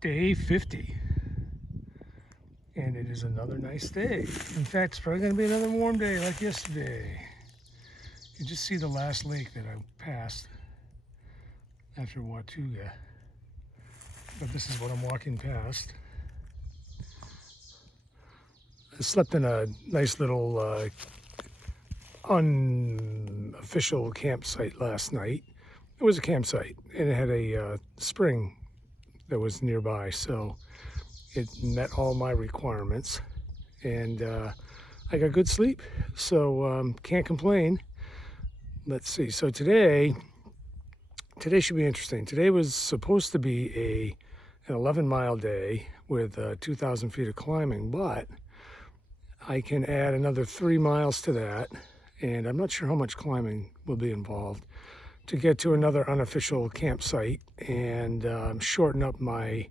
Day 50. And it is another nice day. In fact, it's probably going to be another warm day like yesterday. You can just see the last lake that I passed after Watuga. But this is what I'm walking past. I slept in a nice little unofficial campsite last night. It was a campsite, and it had a spring that was nearby, so it met all my requirements, and I got good sleep, so can't complain. Let's see, so today should be interesting. Today was supposed to be an 11-mile day with 2,000 feet of climbing, but I can add another 3 miles to that, and I'm not sure how much climbing will be involved, to get to another unofficial campsite and shorten up my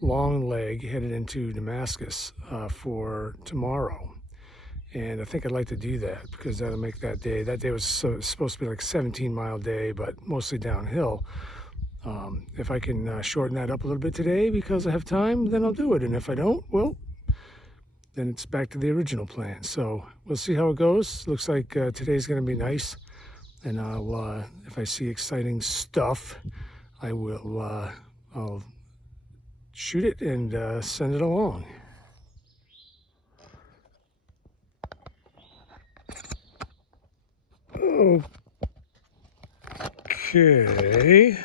long leg headed into Damascus for tomorrow. And I think I'd like to do that because that'll make that day. That day was supposed to be like a 17-mile day, but mostly downhill. If I can shorten that up a little bit today because I have time, then I'll do it. And if I don't, well, then it's back to the original plan. So we'll see how it goes. Looks like today's going to be nice. And I'll, if I see exciting stuff, I'll shoot it and send it along. Okay.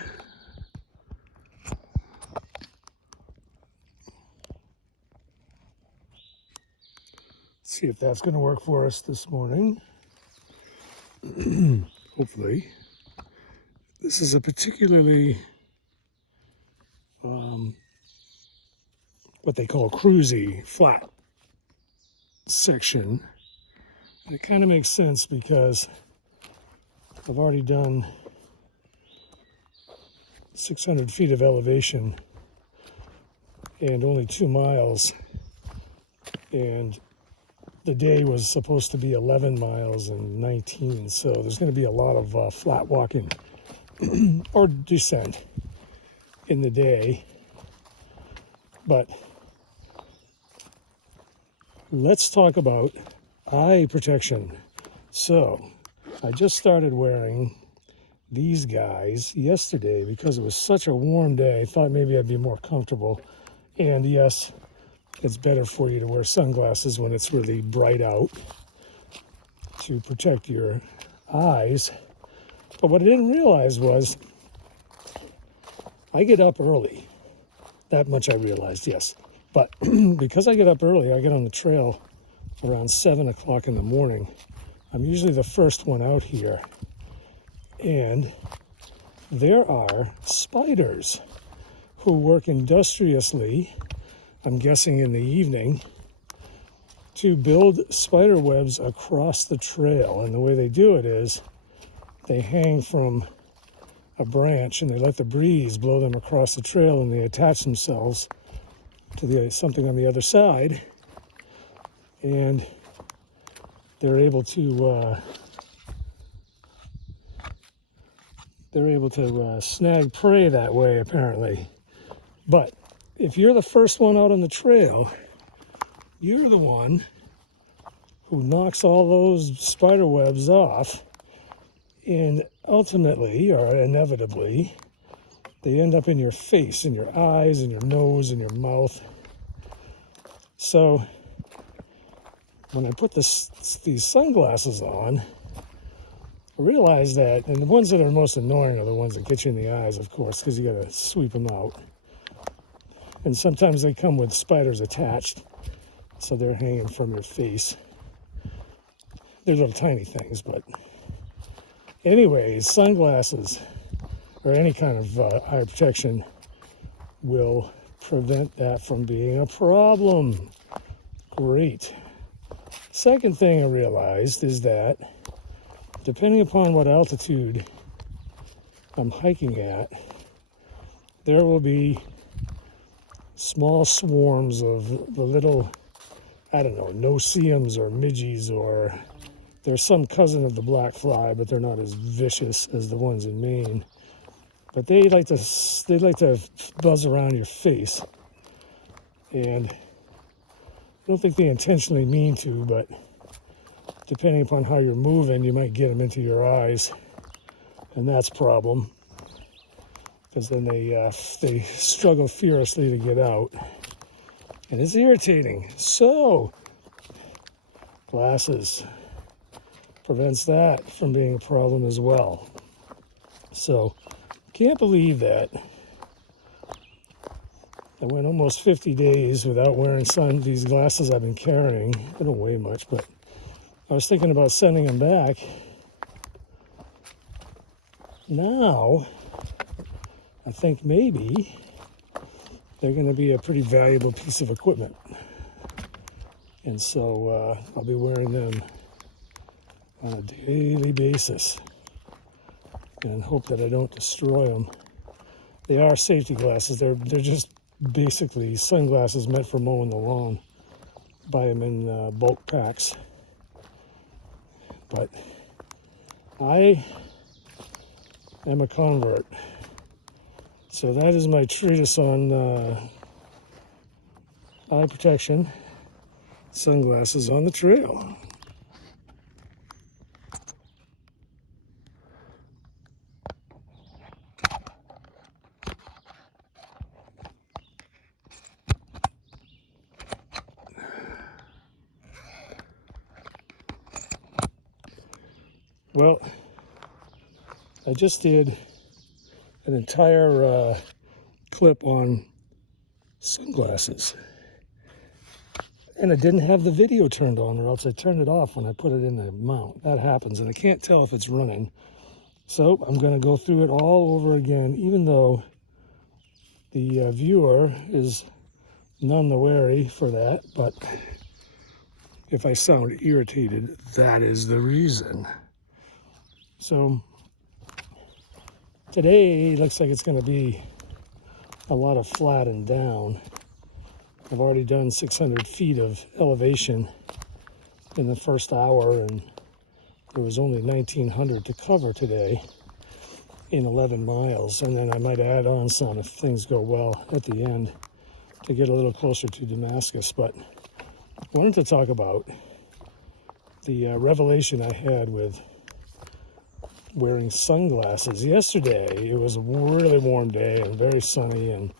See if that's going to work for us this morning. Hopefully. This is a particularly what they call cruisy flat section. And it kind of makes sense because I've already done 600 feet of elevation and only 2 miles, and the day was supposed to be 11 miles and 19, so there's going to be a lot of flat walking or descent in the day. But let's talk about eye protection. So I just started wearing these guys yesterday because it was such a warm day. I thought maybe I'd be more comfortable. And yes, it's better for you to wear sunglasses when it's really bright out to protect your eyes. But what I didn't realize was I get up early. That much I realized, yes. But because I get up early, I get on the trail around 7 o'clock in the morning. I'm usually the first one out here. And there are spiders who work industriously, I'm guessing in the evening, to build spider webs across the trail. And the way they do it is they hang from a branch and they let the breeze blow them across the trail, and they attach themselves to something on the other side, and they're able to snag prey that way, apparently. But if you're the first one out on the trail, you're the one who knocks all those spider webs off, and ultimately, or inevitably, they end up in your face, in your eyes, in your nose, in your mouth. So when I put these sunglasses on, I realized that, and the ones that are most annoying are the ones that get you in the eyes, of course, because you got to sweep them out. And sometimes they come with spiders attached, so they're hanging from your face. They're little tiny things, but anyways, sunglasses or any kind of eye protection will prevent that from being a problem. Great. Second thing I realized is that depending upon what altitude I'm hiking at, there will be small swarms of the little, I don't know, no-see-ums or midgies, or they're some cousin of the black fly, but they're not as vicious as the ones in Maine. But they like to buzz around your face. And I don't think they intentionally mean to, but depending upon how you're moving, you might get them into your eyes, and that's a problem, because then they struggle furiously to get out, and it's irritating. So glasses prevents that from being a problem as well. So can't believe that I went almost 50 days without wearing these glasses I've been carrying. They don't weigh much, but I was thinking about sending them back. Now, I think maybe they're going to be a pretty valuable piece of equipment. And so I'll be wearing them on a daily basis and hope that I don't destroy them. They are safety glasses. They're just basically sunglasses meant for mowing the lawn. Buy them in bulk packs. But I am a convert. So that is my treatise on eye protection, sunglasses on the trail. Well, I just did an entire clip on sunglasses, and I didn't have the video turned on, or else I turned it off when I put it in the mount. That happens, and I can't tell if it's running. So I'm going to go through it all over again, even though the viewer is none the wary for that. But if I sound irritated, that is the reason. So today looks like it's going to be a lot of flat and down. I've already done 600 feet of elevation in the first hour, and there was only 1,900 to cover today in 11 miles. And then I might add on some if things go well at the end to get a little closer to Damascus. But I wanted to talk about the revelation I had with wearing sunglasses. Yesterday, it was a really warm day and very sunny, and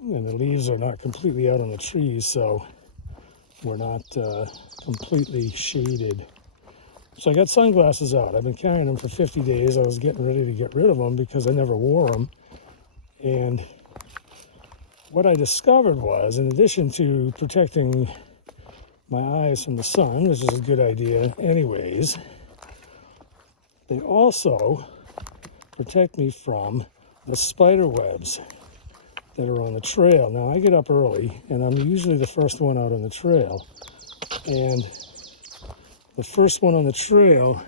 the leaves are not completely out on the trees, so we're not completely shaded. So I got sunglasses out. I've been carrying them for 50 days. I was getting ready to get rid of them because I never wore them. And what I discovered was, in addition to protecting my eyes from the sun, which is a good idea anyways, they also protect me from the spider webs that are on the trail. Now, I get up early, and I'm usually the first one out on the trail. And the first one on the trail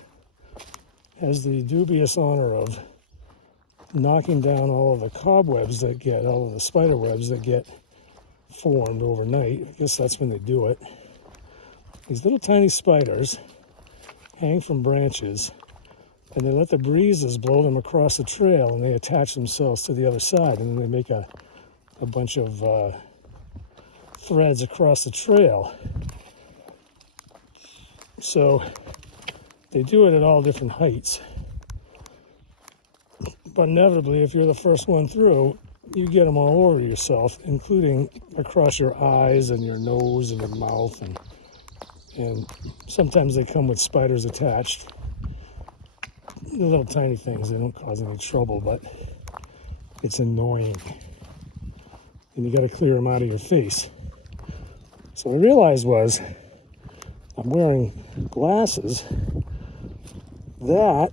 has the dubious honor of knocking down all of the cobwebs all of the spider webs that get formed overnight. I guess that's when they do it. These little tiny spiders hang from branches, and they let the breezes blow them across the trail, and they attach themselves to the other side, and then they make a bunch of threads across the trail. So they do it at all different heights. But inevitably, if you're the first one through, you get them all over yourself, including across your eyes and your nose and your mouth. And sometimes they come with spiders attached. The little tiny things, they don't cause any trouble, but it's annoying. And you got to clear them out of your face. So what I realized was I'm wearing glasses. That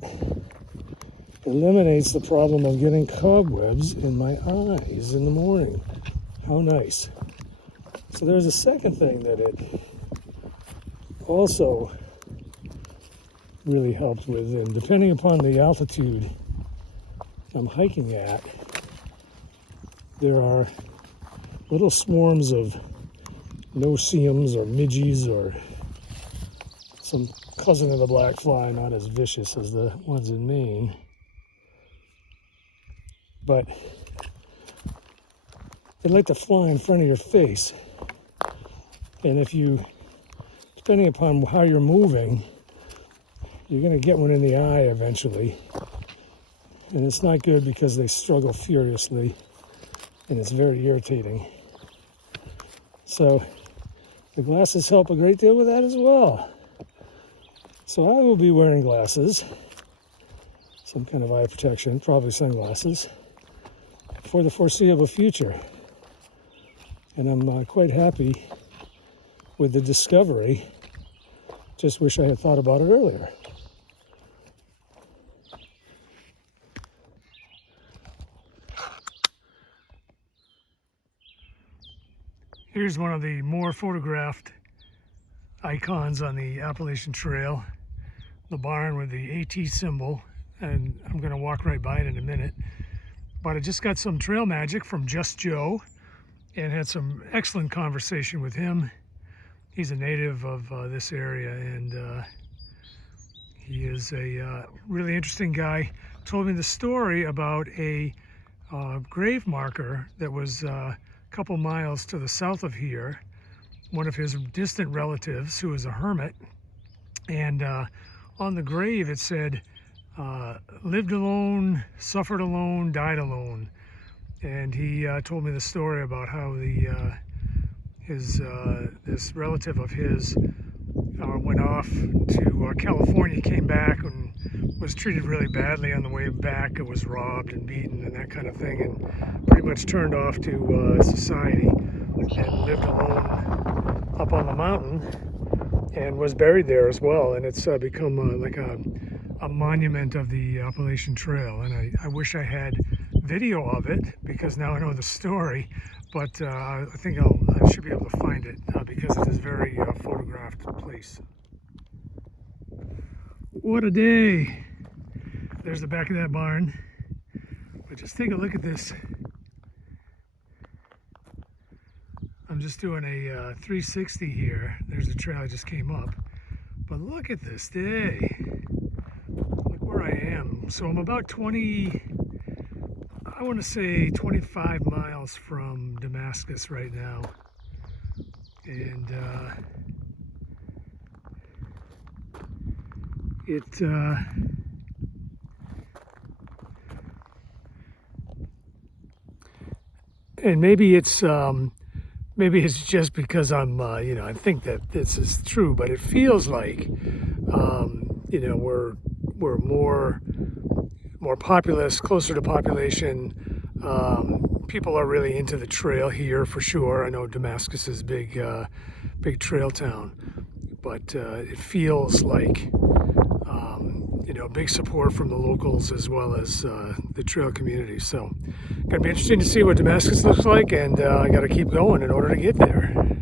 eliminates the problem of getting cobwebs in my eyes in the morning. How nice. So there's a second thing that it also really helped with, and depending upon the altitude I'm hiking at, there are little swarms of no-see-ums or midges or some cousin of the black fly, not as vicious as the ones in Maine. But they like to fly in front of your face. And if you, depending upon how you're moving, you're going to get one in the eye eventually. And it's not good because they struggle furiously, and it's very irritating. So the glasses help a great deal with that as well. So I will be wearing glasses, some kind of eye protection, probably sunglasses, for the foreseeable future. And I'm quite happy with the discovery. Just wish I had thought about it earlier. Here's one of the more photographed icons on the Appalachian Trail, the barn with the AT symbol, and I'm going to walk right by it in a minute. But I just got some trail magic from Just Joe and had some excellent conversation with him. He's a native of this area, and he is a really interesting guy. Told me the story about a grave marker that was couple miles to the south of here, one of his distant relatives who was a hermit, and on the grave it said, lived alone, suffered alone, died alone. And he told me the story about how this relative of his went off to California, came back and was treated really badly on the way back. It was robbed and beaten and that kind of thing, and pretty much turned off to society, and lived alone up on the mountain and was buried there as well. And it's become like a monument of the Appalachian Trail. And I wish I had video of it, because now I know the story, but I think I should be able to find it because it is a very photographed place. What a day! There's the back of that barn. But just take a look at this. I'm just doing a 360 here. There's the trail I just came up. But look at this day. Look where I am. So I'm about 25 miles from Damascus right now. And and maybe it's just because I'm I think that this is true, but it feels like we're more populous, closer to population. People are really into the trail here for sure. I know Damascus is big trail town, but it feels like big support from the locals as well as the trail community. So, gonna be interesting to see what Damascus looks like, and I got to keep going in order to get there.